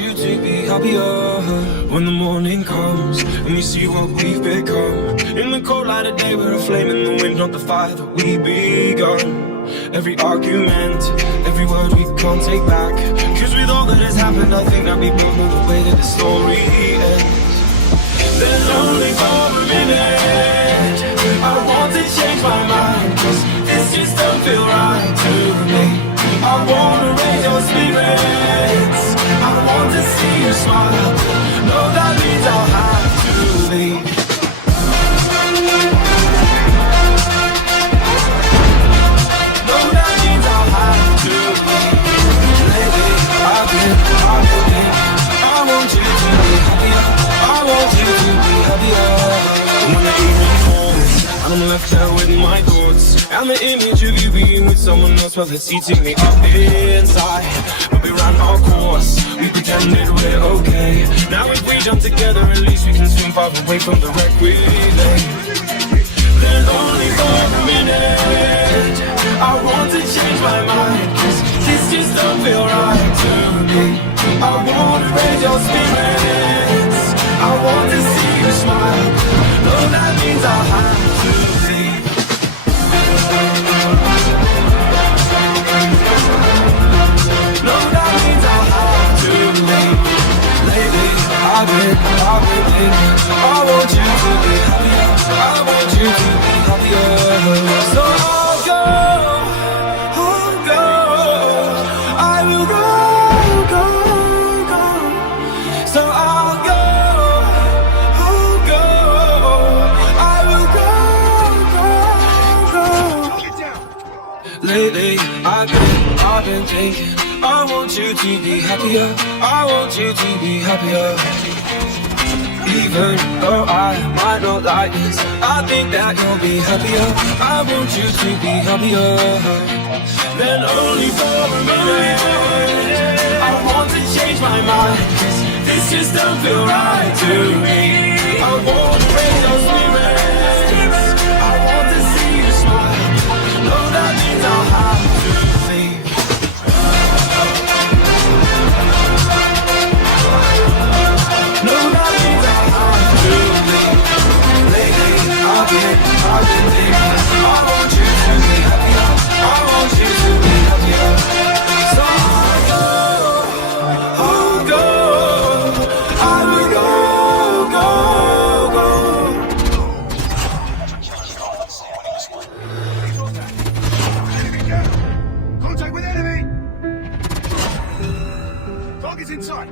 you to be happier. When the morning comes and we see what we've become, in the cold light of day we're a flame in the wind, not the fire that we begun. Every argument, every word we can't take back, cause with all that has happened I think that we both know the way that the story ends. There's only for a minute I want to change my mind, cause this just don't feel right to me. I wanna raise your spirits, I want to see you smile. No, that means I'll have to leave. No, that means I'll have to leave. Lately, I've been thinking, I want you to be happier, I want you to be happier. When the evening falls, I'm left there with my thoughts, and the image of you being with someone else, well, it's eating me up inside. But we ran our course, we pretended we're okay. Now if we jump together, at least we can swim far away from the wreck we made. There's only for a minute I want to change my mind, cause this just don't feel right to me. I wanna raise your spirits, I want to see you smile. No, that means I'll have to leave. No, that means I'll have to leave. Lately, I've been thinking, I want you to be happier, I want you to be happier. So I'll go, I will go. So I'll go, I will go. Lately, I've been thinking, I want you to be happier, I want you to be happier. Even though I might not like this, I think that you'll be happier. I want you to be happier. Then only for a minute I want to change my mind, cause this just don't feel right to me. I want to raise your spirits, I want to see you smile. No, that means I'll have to leave. No, that means I'll have to leave. Lately, I've been thinking, I want you to be happier, I want you to be happier. So I'll go, I will Enemy down. Contact with enemy. Target's inside.